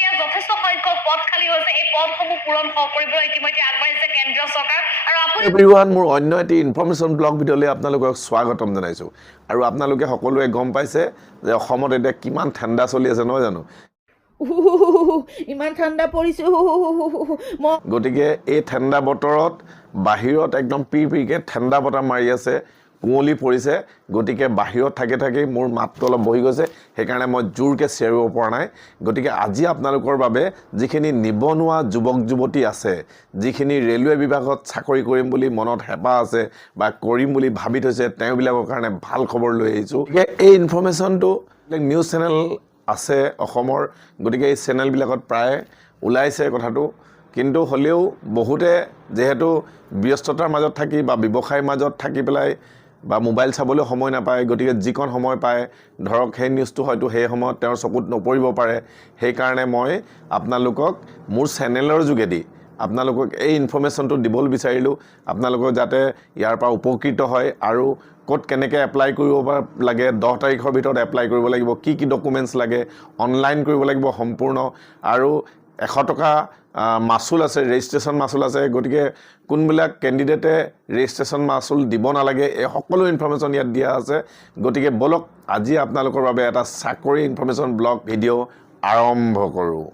এতিয়া যথেষ্ট সংখ্যক পদ খালী হৈছে এই পদসমূহ পূৰণ কৰিবলৈ ইতিমধ্যে আগবাঢ়িছে কেন্দ্ৰীয় চৰকাৰ আৰু আপুনি এভৰিৱান মোৰ অন্য এটি ইনফৰমেশ্যন ব্লগ ভিডিঅ'লৈ আপোনালোকক স্বাগতম জনাইছোঁ আৰু আপোনালোকে সকলোৱে গম পাইছে যে অসমত এতিয়া কিমান ঠাণ্ডা চলি আছে নহয় জানো ইমান ঠাণ্ডা পৰিছে গতিকে এই ঠাণ্ডা বতৰত বাহিৰত একদম পিৰপিৰকৈ ঠাণ্ডা বতাহ মাৰি আছে কুঁৱলী পৰিছে গতিকে বাহিৰত থাকি মোৰ মাতটো অলপ বহি গৈছে সেইকাৰণে মই জোৰকৈ চিঞৰিব পৰা নাই গতিকে আজি আপোনালোকৰ বাবে যিখিনি নিবনুৱা যুৱক যুৱতী আছে যিখিনি ৰেলৱে বিভাগত চাকৰি কৰিম বুলি মনত হেঁপাহ আছে বা কৰিম বুলি ভাবি থৈছে তেওঁবিলাকৰ কাৰণে ভাল খবৰ লৈ আহিছোঁ এই ইনফৰমেশ্যনটো নিউজ চেনেল আছে অসমৰ গতিকে এই চেনেলবিলাকত প্ৰায় ওলাইছে কথাটো কিন্তু হ'লেও বহুতে যেহেতু ব্যস্ততাৰ মাজত থাকি বা ব্যৱসায়ৰ মাজত থাকি পেলাই বা মোবাইল চাবলৈ সময় নাপায় গতিকে যিকণ সময় পায় ধৰক সেই নিউজটো হয়তো সেই সময়ত তেওঁৰ চকুত নপৰিব পাৰে সেইকাৰণে মই আপোনালোকক মোৰ চেনেলৰ যোগেদি আপোনালোকক এই ইনফৰমেশ্যনটো দিবলৈ বিচাৰিলোঁ আপোনালোকক যাতে ইয়াৰ পৰা উপকৃত হয় আৰু ক'ত কেনেকৈ এপ্লাই কৰিব লাগে 10 তাৰিখৰ ভিতৰত এপ্লাই কৰিব লাগিব কি ডকুমেণ্টছ লাগে অনলাইন কৰিব লাগিব সম্পূৰ্ণ আৰু 100 টকা মাচুল আছে ৰেজিষ্ট্ৰেশ্যন মাচুল আছে গতিকে কোনবিলাক কেণ্ডিডেটে ৰেজিষ্ট্ৰেশ্যন মাচুল দিব নালাগে এই সকলো ইনফৰমেশ্যন ইয়াত দিয়া আছে গতিকে বলক আজি আপোনালোকৰ বাবে এটা চাকৰি ইনফৰমেশ্যন ব্লগ ভিডিঅ' আৰম্ভ কৰোঁ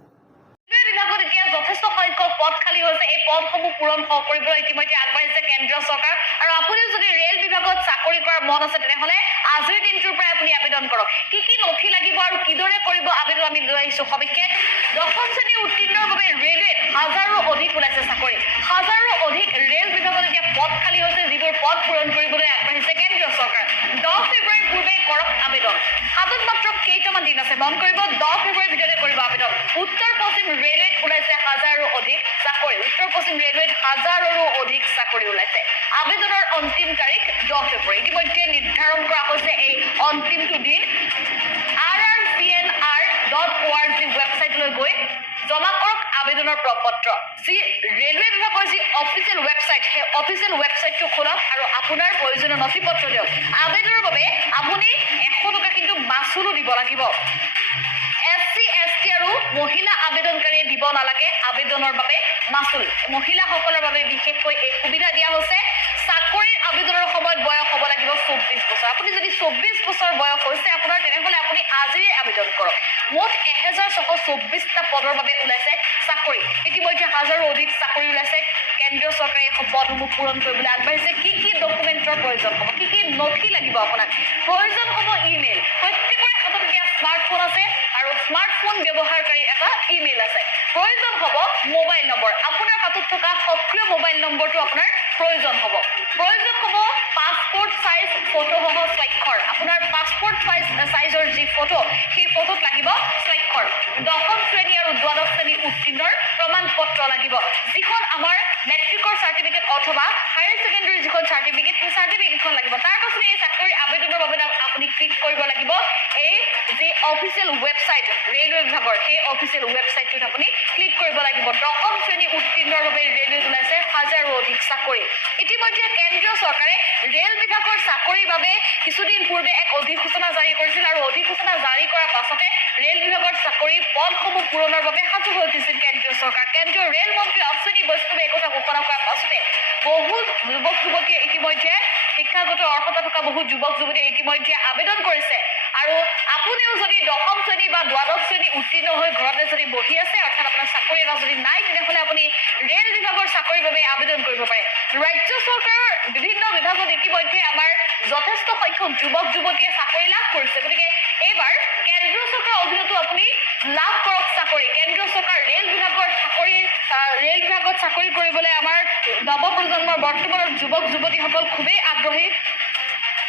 বিভাগত এতিয়া যথেষ্ট সংখ্যক পদ খালী হৈছে এই পদসমূহ পূৰণ কৰিবলৈ ইতিমধ্যে আগবাঢ়িছে কেন্দ্ৰীয় চৰকাৰ আৰু আপুনি যদি ৰেল বিভাগত চাকৰি কৰাৰ মন আছে তেনেহ'লে আজিৰ দিনটোৰ পৰা আপুনি আবেদন কৰক কি নথি লাগিব আৰু কিদৰে কৰিব আবেদন আমি লৈ আহিছোঁ সবিশেষ 10ম শ্ৰেণীৰ উত্তীৰ্ণৰ বাবে ৰেলৱেত হাজাৰো অধিক ওলাইছে চাকৰি হাজাৰো অধিক ৰেল বিভাগত এতিয়া পদ খালী হৈছে যিবোৰ পদ পূৰণ কৰিবলৈ আগবাঢ়িছে কেন্দ্ৰীয় চৰকাৰ 10 ফেব্ৰুৱাৰীৰ পূৰ্বে কৰক আবেদন হাতত মাত্ৰ কেইটামান দিন আছে মন কৰিব 10 ফেব্ৰুৱাৰীৰ ভিতৰতে কৰিব আবেদন উত্তৰ পশ্চিম ৰেলৱেত ওলাইছে হাজাৰো অধিক চাকৰি উত্তৰ পশ্চিম ৰেলৱেত হাজাৰৰো অধিক চাকৰি ওলাইছে আবেদনৰ অন্তিম তাৰিখ 10 ফেব্ৰুৱাৰী ইতিমধ্যে নিৰ্ধাৰণ কৰা হৈছে এই অন্তিমটো দিন rrcnr.org ৱেবছাইটলৈ গৈ জমা কৰক আবেদনৰ প্ৰপত্ৰ যি ৰেলৱে বিভাগৰ যি অফিচিয়েল ৱেবছাইট সেই অফিচিয়েল ৱেবছাইটটো খোলক আৰু আপোনাৰ প্ৰয়োজনীয় নথিপত্ৰ দিয়ক আবেদনৰ বাবে আপুনি 100 টকা কিন্তু মাচুলো দিব লাগিব SC ST আৰু মহিলা আবেদনকাৰীয়ে দিব নালাগে আবেদনৰ বাবে মাচুল মহিলাসকলৰ বাবে বিশেষকৈ এই সুবিধা দিয়া হৈছে চাকৰিৰ আবেদনৰ সময়ত বয়স হ'ব লাগিব 24 বছৰ আপুনি যদি 24 বছৰ বয়স হৈছে আপোনাৰ তেনেহ'লে আপুনি আজিয়ে আবেদন কৰক মুঠ 1624টা পদৰ বাবে ওলাইছে চাকৰি ইতিমধ্যে হাজাৰো অধিক চাকৰি ওলাইছে কেন্দ্ৰীয় চৰকাৰে এই পদসমূহ পূৰণ কৰিবলৈ আগবাঢ়িছে কি ডকুমেণ্টৰ প্ৰয়োজন হ'ব কি নথি লাগিব আপোনাক প্ৰয়োজন হ'ব ইমেইল প্ৰত্যেকৰে হাতত এতিয়া স্মাৰ্টফোন আছে আৰু স্মাৰ্টফোন ব্যৱহাৰকাৰী এটা ইমেইল আছে প্ৰয়োজন হ'ব মোবাইল নম্বৰ আপোনাৰ হাতত থকা সক্ৰিয় মোবাইল নম্বৰটো আপোনাৰ প্ৰয়োজন হ'ব পাছপোৰ্ট সাইজ ফটো সহ স্বাক্ষৰ আপোনাৰ পাছপোৰ্ট সাইজৰ যি ফটো সেই ফটোত লাগিব স্বাক্ষৰ 10ম শ্ৰেণী আৰু 12ম শ্ৰেণী উত্তীৰ্ণৰ প্ৰমাণ পত্ৰ লাগিব যিখন আমাৰ মেট্ৰিকৰ চাৰ্টিফিকেট অথবা হায়াৰ ছেকেণ্ডাৰী যিখন চাৰ্টিফিকেট সেই চাৰ্টিফিকেটখন লাগিব তাৰ পাছতে এই চাকৰি আবেদনৰ বাবে আপুনি ক্লিক কৰিব লাগিব এই যে অফিচিয়েল ৱেবছাইট ৰেলৱে বিভাগৰ সেই অফিচিয়েল ৱেবছাইটটোত আপুনি ক্লিক কৰিব লাগিব 10ম শ্ৰেণী উত্তীৰ্ণৰ বাবে ৰেলৱেত ওলাইছে হাজাৰো অধিক চাকৰি ইতিমধ্যে কেন্দ্ৰীয় চৰকাৰে ৰেল বিভাগৰ চাকৰিৰ বাবে কিছুদিন পূৰ্বে এক অধিসূচনা জাৰি কৰিছিল আৰু অধিসূচনা জাৰি কৰাৰ পাছতে ৰেল বিভাগৰ চাকৰি পদসমূহ পূৰণৰ বাবে সাজু হৈ উঠিছিল কেন্দ্ৰীয় চৰকাৰ কেন্দ্ৰীয় ৰেল মন্ত্ৰী অশ্বিনী বৈষ্ণৱে এই কথা ঘোষণা কৰাৰ পাছতে বহু যুৱক যুৱতীয়ে ইতিমধ্যে শিক্ষাগত অৰ্হতা থকা বহু যুৱক যুৱতীয়ে ইতিমধ্যে আবেদন কৰিছে আৰু আপুনিও যদি 10ম শ্ৰেণী বা 12ম শ্ৰেণী উত্তীৰ্ণ হৈ ঘৰতে যদি বহি আছে অৰ্থাৎ আপোনাৰ চাকৰি এটা যদি নাই তেনেহ'লে আপুনি ৰেল বিভাগৰ চাকৰিৰ বাবে আবেদন কৰিব পাৰে ৰাজ্য চৰকাৰৰ বিভিন্ন বিভাগত ইতিমধ্যে আমাৰ যথেষ্ট সংখ্যক যুৱক যুৱতীয়ে চাকৰি লাভ কৰিছে গতিকে এইবাৰ কেন্দ্ৰীয় চৰকাৰৰ অধীনতো আপুনি লাভ কৰক চাকৰি কেন্দ্ৰীয় চৰকাৰ ৰেল বিভাগত চাকৰি কৰিবলৈ আমাৰ নৱপ্ৰজন্মৰ বৰ্তমানৰ যুৱক যুৱতীসকল খুবেই আগ্ৰহী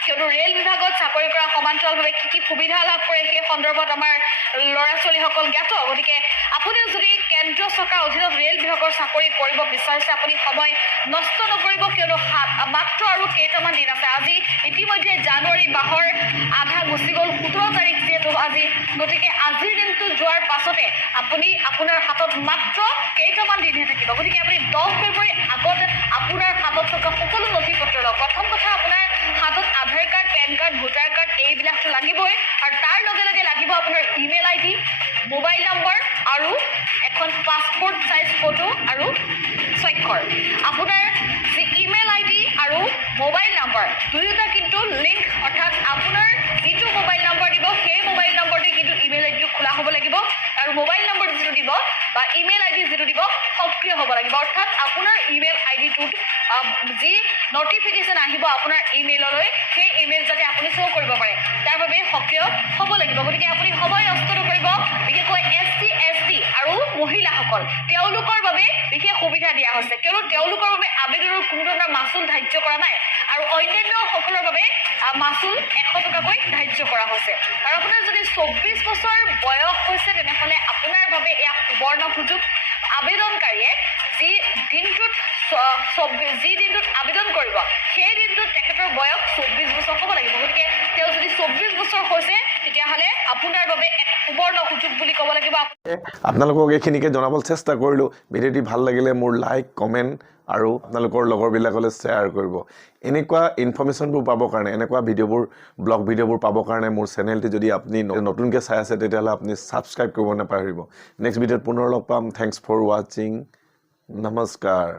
কিয়নো ৰেল বিভাগত চাকৰি কৰা সমান্তৰালভাৱে কি সুবিধা লাভ কৰে সেই সন্দৰ্ভত আমাৰ ল'ৰা ছোৱালীসকল জ্ঞাত গতিকে আপুনিও যদি কেন্দ্ৰীয় চৰকাৰৰ অধীনত ৰেল বিভাগৰ চাকৰি কৰিব বিচাৰিছে আপুনি সময় নষ্ট নকৰিব কিয়নো মাত্ৰ আৰু কেইটামান দিন আছে আজি ইতিমধ্যে জানুৱাৰী মাহৰ আধা গুচি গ'ল 17 তাৰিখ যিহেতু আজি গতিকে আজিৰ দিনটো যোৱাৰ পাছতে আপুনি আপোনাৰ হাতত মাত্ৰ কেইটামান দিনহে থাকিব গতিকে আপুনি 10 ফেব্ৰুৱাৰী আগত আপোনাৰ হাতত থকা সকলো নথিপত্ৰ লওক প্ৰথম কথা আপোনাৰ হাতত Aadhaar card pan card voter card এইবিলাকটো লাগিবই আৰু তাৰ লগে লগে লাগিব আপোনাৰ email email ID mobile number আৰু এখন পাছপোৰ্ট সাইজ ফটো আৰু স্বাক্ষৰ আপোনাৰ যি ইমেইল আইডি আৰু মোবাইল নম্বৰ দুয়োটা কিন্তু লিংক অৰ্থাৎ আপোনাৰ যিটো মোবাইল নম্বৰ দিব সেই মোবাইল নম্বৰটি কিন্তু ইমেইল আইডিটো খোলা হ'ব লাগিব আৰু মোবাইল নম্বৰ যিটো দিব বা ইমেইল আইডি যিটো দিব সক্ৰিয় হ'ব লাগিব অৰ্থাৎ আপোনাৰ ইমেইল আইডিটোত যি নটিফিকেশ্যন আহিব আপোনাৰ ইমেইললৈ সেই ইমেইল যাতে আপুনি শ্ব' কৰিব পাৰে তাৰ বাবে সক্ৰিয় হ'ব লাগিব গতিকে আপুনি সময় নষ্ট নকৰিব বিশেষকৈ SC/ST আৰু মহিলাসকল তেওঁলোকৰ বাবে বিশেষ সুবিধা দিয়া হৈছে কিয়নো তেওঁলোকৰ বাবে আবেদনৰ কোনো ধৰণৰ মাচুল ধাৰ্য কৰা নাই আৰু অন্যান্য সকলৰ বাবে মাচুল 100 টকাকৈ ধাৰ্য কৰা হৈছে আৰু আপোনাৰ যদি 24 বছৰ বয়স হৈছে তেনেহ'লে আপোনাৰ বাবে এয়া সুবৰ্ণ সুযোগ আবেদনকাৰীয়ে যি দিনটোত আবেদন কৰিব সেই দিনটোত তেখেতৰ বয়স 24 বছৰ হ'ব লাগিব গতিকে তেওঁ যদি 24 বছৰ হৈছে তেতিয়াহ'লে আপোনাৰ বাবে এক সুবৰ্ণ সুযোগ বুলি ক'ব লাগিব আপোনালোকক এইখিনিকে জনাবলৈ চেষ্টা কৰিলোঁ ভিডিঅ'টি ভাল লাগিলে মোৰ লাইক কমেণ্ট আৰু আপোনালোকৰ লগৰবিলাকলৈ শ্বেয়াৰ কৰিব এনেকুৱা ইনফৰমেশ্যনবোৰ পাবৰ কাৰণে এনেকুৱা ভিডিঅ'বোৰ ব্লগ ভিডিঅ'বোৰ পাবৰ কাৰণে মোৰ চেনেলটি যদি আপুনি নতুনকৈ চাই আছে তেতিয়াহ'লে আপুনি ছাবস্ক্ৰাইব কৰিব নাপাহৰিব নেক্সট ভিডিঅ'ত পুনৰ লগ পাম থেংকছ ফৰ ৱাচিং নমস্কাৰ